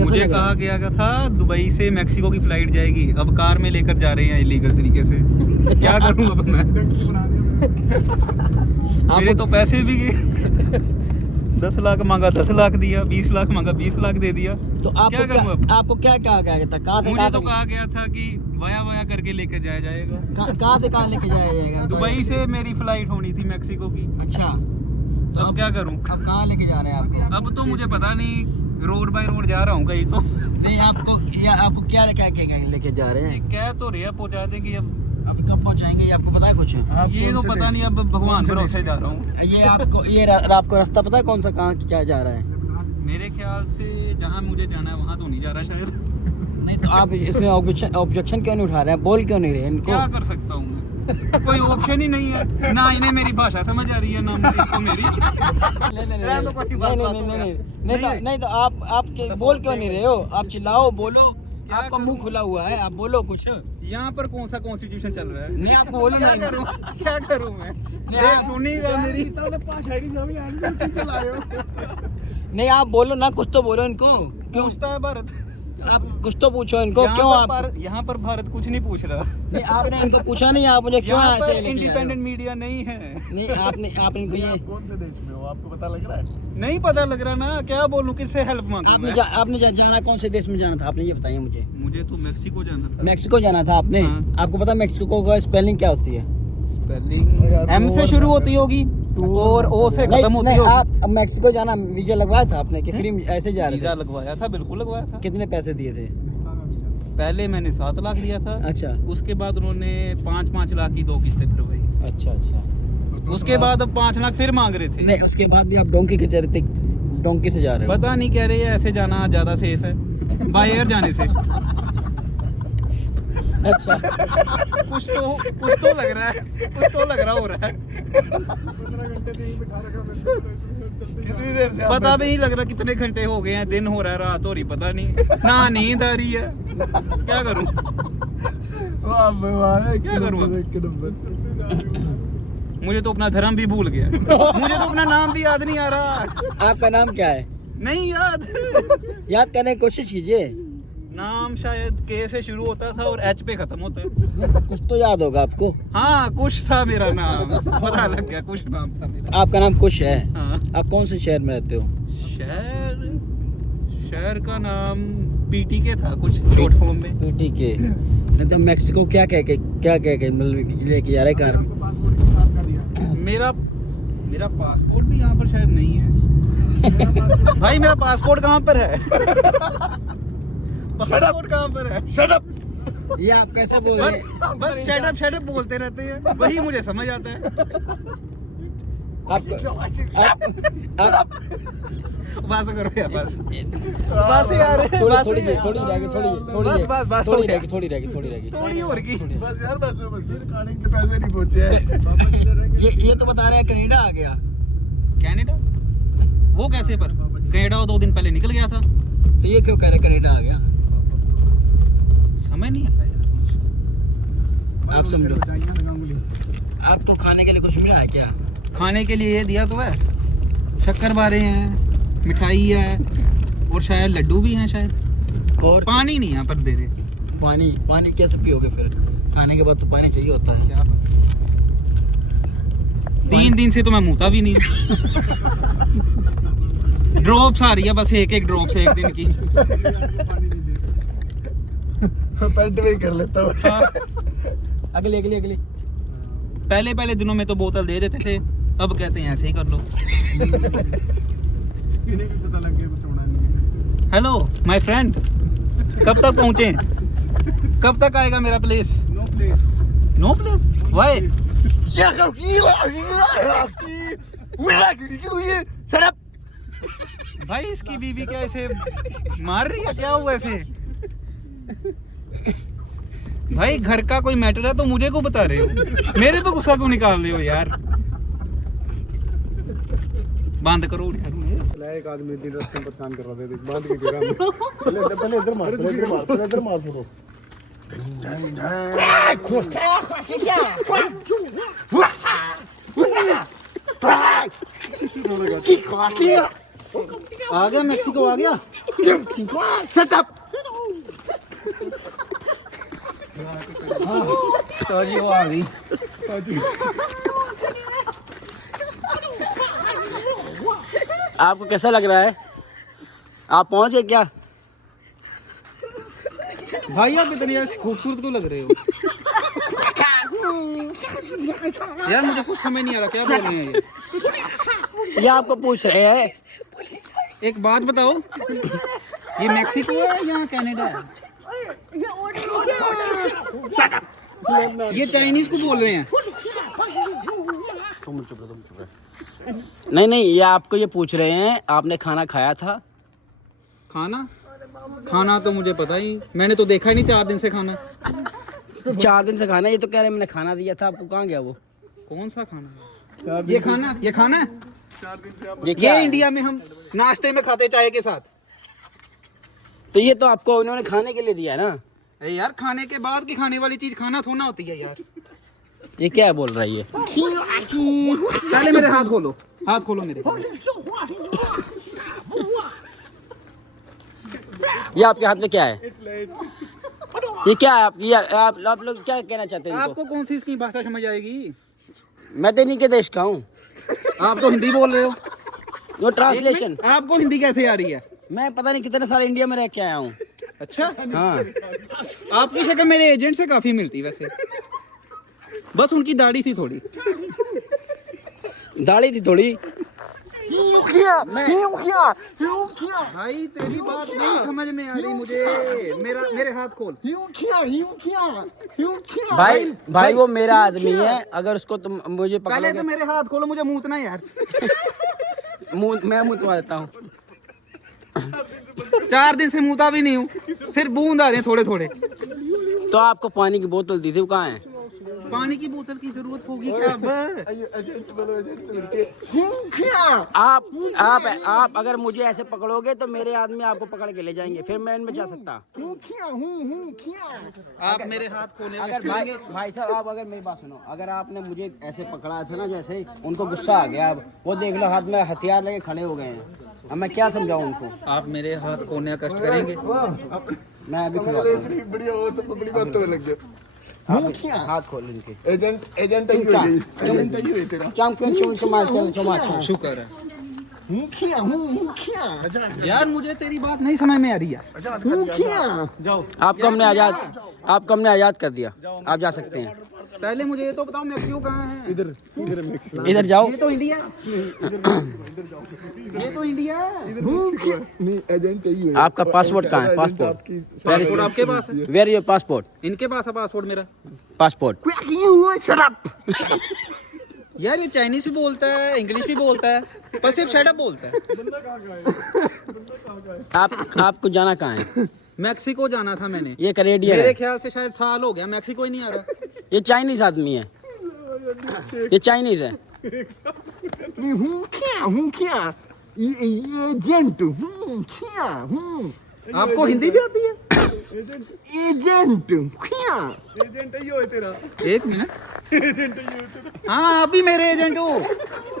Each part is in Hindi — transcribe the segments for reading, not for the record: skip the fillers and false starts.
मुझे कहा गया था दुबई से मैक्सिको की फ्लाइट जाएगी, अब कार में लेकर जा रहे हैं इलीगल तरीके से। क्या करूं अब मैं? मेरे तो पैसे भी गए। 10 लाख मांगा 10 लाख दिया, 20 लाख मांगा 20 लाख दे दिया। तो आपको क्या कहा गया था? कहाँ से? मुझे तो कहा गया था कि वाया करके लेकर जाया जाएगा। कहाँ से कहाँ लेके जाया जाएगा? दुबई से मेरी फ्लाइट होनी थी मैक्सिको की। अच्छा, तो अब क्या करूं? अब कहाँ लेके जा रहे हैं आपको? अब तो मुझे पता नहीं, रोड बाय रोड जा रहा हूँ कहीं तो। नहीं, आपको क्या लेके जा रहे हैं? कह तो रहे पहुँचा देंगे, अब कब पहुँचाएंगे ये आपको पता है कुछ? ये तो पता नहीं, अब भगवान भरोसे जा रहा हूँ। ये आपको रास्ता पता है कौन सा, कहाँ क्या जा रहा है? मेरे ख्याल से जहाँ मुझे जाना है वहाँ तो नहीं जा रहा शायद। नहीं तो आप इसमें ऑब्जेक्शन क्यों नहीं उठा रहे हैं? बोल क्यों नहीं रहे इनको? क्या कर सकता हूँ मैं? कोई ऑप्शन ही नहीं है ना, इन्हें मेरी भाषा समझ आ रही है ना इनको मेरी। नहीं तो आप बोल क्यों नहीं रहे हो? आप चिल्लाओ, बोलो, आपका मुंह खुला हुआ है, आप बोलो कुछ। यहाँ पर कौन सा कॉन्स्टिट्यूशन चल रहा है? नहीं, आपको बोलो क्या नहीं। करूँ? क्या करूँ मैं? सुनिएगा मेरी। नहीं, आप बोलो ना, कुछ तो बोलो इनको। क्यों पूछता है भारत? आप कुछ तो पूछो इनको। क्यों आप यहाँ पर भारत कुछ नहीं पूछ रहा। नहीं, आपने इनको पूछा नहीं, आप मुझे क्यों ऐसे इंडिपेंडेंट मीडिया नहीं है। नहीं, आपने इनको ये कौन से देश में हो आपको पता लग रहा है? नहीं पता लग रहा ना, क्या बोलूं, किससे हेल्प मांगूं मैं? आपने जाना कौन से देश में जाना था? आपने ये बताइए मुझे। मुझे तो मैक्सिको जाना था। मैक्सिको जाना था आपने? हाँ। आपको पता मैक्सिको का स्पेलिंग क्या होती है? स्पेलिंग एम से शुरू होती होगी और ओ से खत्म होती होगी। आप मैक्सिको जाना वीजा लगवाया था आपने कि फ्री ऐसे जा रहे थे? वीजा लगवाया था, बिल्कुल लगवाया था। कितने पैसे दिए थे? पहले मैंने 7 लाख दिया था। अच्छा, उसके बाद उन्होंने 5-5 लाख की 2 किस्तें भरवाई। अच्छा। उसके बाद अब 5 लाख फिर मांग रहे थे। नहीं, उसके बाद भी आप डोंकी के चलते, डोंकी से जा रहे हो? पता नहीं, कह रहे हैं ऐसे जाना ज्यादा सेफ है बाय एयर जाने से। अच्छा, कुछ तो लग रहा है, कुछ तो लग रहा हो रहा है। 15 घंटे से ही बिठा रखा कितनी देर से? पता भी नहीं लग रहा कितने घंटे हो गए हैं, दिन हो रहा है रात हो रही पता नहीं, ना नींद आ रही है। क्या करूं? क्या करूं अब? मुझे तो अपना धर्म भी भूल गया। मुझे तो अपना नाम भी याद नहीं आ रहा। आपका नाम क्या है? नहीं याद। याद करने की कोशिश कीजिए। नाम शायद के से शुरू होता था और एच पे खत्म होता है। कुछ तो याद होगा आपको। हाँ, कुछ था मेरा नाम, पता लग गया, कुछ नाम था मेरा। आपका नाम कुश है? हाँ। आप कौन से शहर में रहते हो? शहर का नाम पीटी के था कुछ शॉर्ट फॉर्म में। पीटी के। नहीं तो मैक्सिको क्या कह के मतलब लेके जा रहे कार में? पासपोर्ट की बात कर दिया। मेरा पासपोर्ट भी यहाँ पर शायद नहीं है। भाई मेरा पासपोर्ट कहाँ पर है? पासपोर्ट कहाँ पर है? Shut up. ये आप कैसे बोल रहे हैं? बस शट अप बोलते रहते हैं, वही मुझे समझ आता है। बस करो यार, बस यार, थोड़ी रहेगी। थोड़ी और की। बस यार, बस रिकॉर्डिंग के पैसे नहीं पहुंचे हैं। ये तो बता रहे हैं कनाडा आ गया। कनाडा? वो कैसे? पर कनाडा 2 दिन पहले निकल गया था। तो ये क्यों कह रहे कनाडा आ गया? समझ नहीं आता यार। आप समझो। आपको खाने के लिए कुछ मिला है क्या? खाने के लिए ये दिया तो है, शक्करबारे हैं, मिठाई है और शायद लड्डू भी हैं शायद। और पानी नहीं यहाँ पर दे रहे। पानी कैसे पियोगे फिर? खाने के बाद तो पानी चाहिए होता है। क्या पता। 3 दिन से तो मैं मुँहता भी नहीं। ड्रॉप्स आ रही है बस, एक ड्रॉप से 1 दिन की। पेट में कर लेता हूँ। अगली पहले दिनों में तो बोतल दे देते थे, अब कहते हैं ऐसे ही कर लो। पता लग गया छोड़ा नहीं। हेलो माय फ्रेंड, कब तक पहुँचे? कब तक आएगा मेरा प्लेस? No place? व्हाई? भाई इसकी बीवी क्या ऐसे मार रही है? क्या हुआ ऐसे? भाई घर का कोई मैटर है तो मुझे को बता रहे हो, मेरे पे गुस्सा क्यों निकाल रहे हो यार? बंद करो यार। एक आदमी दिन रात में परेशान कर रहा था, देख बांध के गिरा। पहले इधर मार छोड़ो। आ गया मेक्सिको आ गया। Shut up. तो जी वो आ गई। आपको कैसा लग रहा है? आप पहुंचे क्या? भाई आप इतने यार खूबसूरत क्यों लग रहे हो? यार मुझे कुछ समझ नहीं आ रहा क्या बोल रहे हैं ये आपको पूछ रहे हैं। एक बात बताओ, ये मेक्सिको है या कनाडा है? ये चाइनीज को बोल रहे हैं। तुम चुप रहो। नहीं नहीं, ये आपको ये पूछ रहे हैं आपने खाना खाया था? खाना तो मुझे पता ही, मैंने तो देखा ही नहीं 4 दिन से खाना। 4 दिन से खाना, ये तो कह रहे हैं मैंने खाना दिया था आपको। कहाँ गया वो? कौन सा खाना? ये खाना है? ये क्या ये है? इंडिया में हम नाश्ते में खाते चाय के साथ। तो ये तो आपको उन्होंने खाने के लिए दिया है ना? अरे यार खाने के बाद की खाने वाली चीज खाना थोड़ा होती है यार। ये क्या बोल रहा है ये? पहले मेरे हाथ खोलो, हाथ खोलो मेरे। ये आपके हाथ में क्या है? ये क्या है? आप लोग क्या कहना चाहते हैं इनको? आपको कौन सी इसकी भाषा समझ आएगी? मैं तो इन्हीं के देश का हूँ। आप तो हिंदी बोल रहे हो। वो ट्रांसलेशन। आपको हिंदी कैसे आ रही है? मैं पता नहीं कितने साल इंडिया में रह के आया हूँ। अच्छा, हाँ। आपकी शक्ल मेरे एजेंट से काफी मिलती वैसे, बस उनकी दाढ़ी थी थोड़ी। दाढ़ी थी थोड़ी। भाई तेरी बात नहीं समझ में आ रही मुझे। मेरे हाथ खोल। भाई वो मेरा आदमी है, अगर उसको तुम मुझे पहले तो पकड़ोगे। मेरे हाथ खोलो, मुझे मूतना है यार। मैं मुँह देता हूँ। 4 दिन से मूता भी नहीं हूँ, सिर्फ बूंद आ रहे हैं थोड़े थोड़े। तो आपको पानी की बोतल दी थी, वो कहाँ है? पानी की बोतल की जरूरत होगी क्या? बस आप अगर मुझे ऐसे पकड़ोगे तो मेरे आदमी आपको पकड़ के ले जाएंगे, फिर मैं इनमें जा सकता। आप मेरे हाथ खोले। अगर भाई साहब, आप अगर मेरी बात सुनो, अगर आपने मुझे ऐसे पकड़ा था ना, जैसे उनको गुस्सा आ गया, अब वो देख लो हाथ में हथियार लेके खड़े हो गए हैं। अब मैं क्या समझाऊं उनको? आप मेरे हाथ खोलने का कष्ट करेंगे? मैं अभी खुलवाता हूं। बढ़िया हो तो बड़ी बात तो लग गया। हाथ खोल इनके। एजेंट ही हुई तेरा। शुक्र है यार, मुझे तेरी बात नहीं समझ में आ रही है। जाओ, आपको हमने आजाद कर दिया, आप जा सकते हैं। पहले मुझे ये तो बताओ मेक्सिको कहाँ है? इधर जाओ। ये तो इंडिया। ये तो इंडिया नहीं, एजेंट ही हुई। आपका पासपोर्ट कहाँ है? पासपोर्ट पासपोर्ट आपके पास है? Where your passport? इनके पास है पासपोर्ट मेरा। पासपोर्ट। यार ये चाइनीज भी बोलता है, इंग्लिश भी बोलता है, पर सिर्फ शट अप बोलता है। आपको जाना कहाँ है? मेक्सिको जाना था मैंने। ये कनेडियन मेरे है। ख्याल से शायद साल हो गया, मेक्सिको ही नहीं आ रहा। ये चाइनीज आदमी है, ये चाइनीज है। आपको हिंदी भी आती है? एजेंट ही हो तेरा। एक मिनट। हाँ, आप ही मेरे एजेंट हो।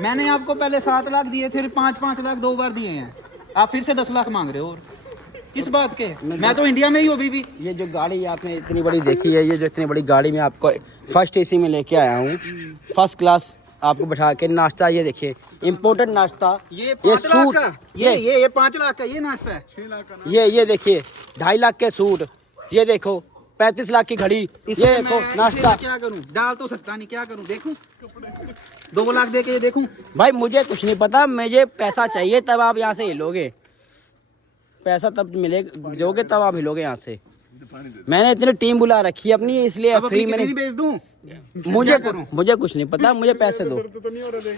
मैंने आपको पहले 7 लाख दिए, फिर 5-5 लाख 2 बार दिए हैं। आप फिर से 10 लाख मांग रहे हो। और किस बात के? मैं तो इंडिया में ही हूँ अभी भी। ये जो गाड़ी आपने इतनी बड़ी देखी है, ये जो इतनी बड़ी गाड़ी में आपको फर्स्ट एसी में लेके आया हूँ, फर्स्ट क्लास आपको बैठा के। नाश्ता ये देखिए, इम्पोर्टेड नाश्ता। ये 5 लाख सूट, का, ये 5 लाख का ये नाश्ता है। 6 लाख का। ये देखिए 2.5 लाख के सूट। ये देखो 35 लाख की घड़ी। ये देखो नाश्ता। क्या करूं? डाल तो सकता नहीं, क्या करूं? देखूं 2 लाख दे के ये देखूं? भाई मुझे कुछ नहीं पता, मुझे पैसा चाहिए, तब आप यहाँ से हिलोगे। पैसा तब मिलेगा, दोगे तब आप हिलोगे यहाँ से। मैंने इतनी टीम बुला रखी है अपनी, इसलिए अब फ्री अपनी मैंने। कितनी बेच दूं? मुझे कुछ नहीं पता, मुझे पैसे दो। तो नहीं हो रहा देख।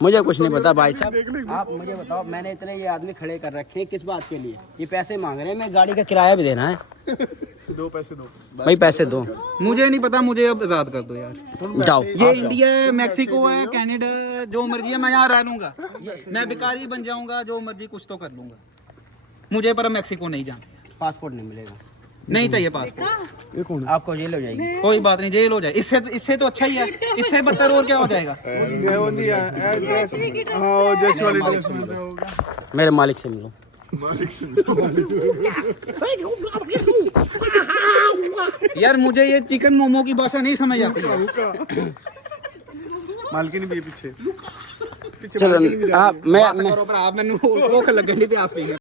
मुझे कुछ नहीं पता भाई साहब, आप मुझे बताओ। मैंने इतने ये आदमी खड़े कर रखे हैं किस बात के लिए? ये पैसे मांग रहे हैं, मैं गाड़ी का किराया भी देना है। 2 पैसे दो। भाई पैसे दो। मुझे नहीं पता, मुझे अब आजाद कर दो यार। जाओ। ये इंडिया है, मैक्सिको है, कनाडा है, जो मर्जी है मैं यहाँ रह लूंगा। मैं भिखारी बन जाऊंगा, जो मर्जी कुछ तो कर लूंगा। मुझे पर मैक्सिको नहीं जाना। पासपोर्ट नहीं मिलेगा। नहीं चाहिए पासपोर्ट। ये कौन आपको जेल हो जाएगी। कोई बात नहीं, जेल हो जाए, इससे तो अच्छा ही है, इससे बदतर और क्या हो जाएगा। है? वो नहीं है एड्रेस। हां जैस वाली ड्रेस में होगा। मेरे मालिक से मिलो। यार मुझे ये चिकन मोमो की भाषा नहीं समझ आती है। मालकिन भी पीछे चलो आप मैं आप मैंने भूख लगे नहीं प्यास भी